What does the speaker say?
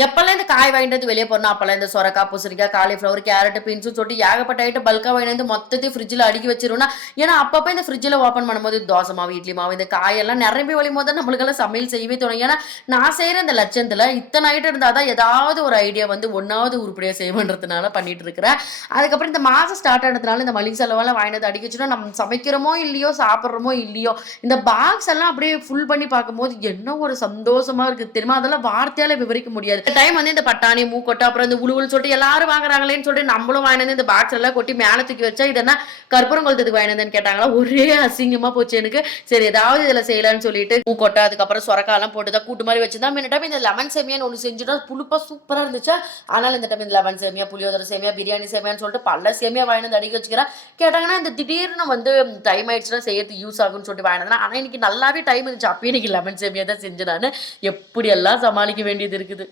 எப்பல்லாம் இந்த காய் வாங்கிட்டு வந்து வெளியே போறோம் அப்பெல்லாம் இந்த சொரக்காய், பூசணிக்காய், காலிஃப்ளவர், கேரட், பீன்ஸ்னு சொல்லிட்டு ஏகப்பட்ட ஐட்டம் பல்கா வாங்கிட்டு வந்து மொத்தத்தையும் ஃப்ரிட்ஜில் அடுக்கி வச்சிருவோம்னா, ஏன்னா அப்பப்போ இந்த ஃப்ரிட்ஜில் ஓப்பன் பண்ணும்போது தோசை மாவு, இட்லி மாவு, இந்த காயெல்லாம் நிரம்பி வழியும் போது தான் நம்மளுக்கெல்லாம் சமையல் செய்யவே தோணும். ஏன்னா நான் செய்கிற இந்த லட்சத்தில் இத்தனை ஐட்டம் இருந்தால் தான் ஏதாவது ஒரு ஐடியா வந்து ஒன்றாவது உருப்படியாக செய்வேன்றதுனால பண்ணிட்டு இருக்கிறேன். அதுக்கப்புறம் இந்த மாதம் ஸ்டார்ட் ஆனதுனால இந்த மளிகை செலவெல்லாம் வாங்கிட்டு வந்து அடிக்க வச்சுன்னா நம்ம சமைக்கிறோமோ இல்லையோ சாப்பிட்றோமோ இல்லையோ இந்த பாக்ஸ் எல்லாம் அப்படியே ஃபுல் பண்ணி பார்க்கும்போது என்ன ஒரு சந்தோஷமா இருக்குது தெரியுமா? அதெல்லாம் வார்த்தையால விவரிக்க முடியாது. டைம் வந்து இந்த பட்டாணி, மூக்கொட்டை, அப்புறம் இந்த உழுவுன்னு சொல்லிட்டு எல்லாரும் வாங்குறாங்களேன்னு சொல்லிட்டு நம்மளும் வாங்கிட்டு வந்து இந்த பாக்ஸ் எல்லாம் கொட்டி மேலே தூக்கி வச்சா இதெல்லாம் கற்பூரம் கொளுத்துக்கு வாங்கிட்டு வந்தேன்னு கேட்டாங்களா? ஒரே அசிங்கமா போச்சு எனக்கு. சரி ஏதாவது இதுல செய்யலாம்னு சொல்லிட்டு மூக்கொட்டை, அதுக்கப்புறம் சொரக்காலாம் போட்டுதான் கூட்டு மாதிரி வச்சுதான் முன்ன டைம் இந்த லெமன் சேமியான்னு ஒன்று செஞ்சுட்டா புளிப்பா சூப்பரா இருந்துச்சா. ஆனால் இந்த டைம் இந்த லெமன் சேமியா, புளியோதரை சேமியா, பிரியாணி சேமியான்னு சொல்லிட்டு பல சேமியா வாங்கிட்டு வந்து அடிக்க வச்சுக்கிறேன். கேட்டாங்கன்னா இந்த திடீர்னு வந்து டைம் ஆயிடுச்சுன்னா செய்யறதுக்கு யூஸ் ஆகும்னு சொல்லிட்டு வாங்கினேன். ஆனால் இன்னைக்கு நல்லாவே டைம் இருந்துச்சு. அப்பயே இன்னைக்கு லெமன் சேமியா தான் செஞ்சு நான் எப்படி எல்லாம் சமாளிக்க வேண்டியது இருக்குது.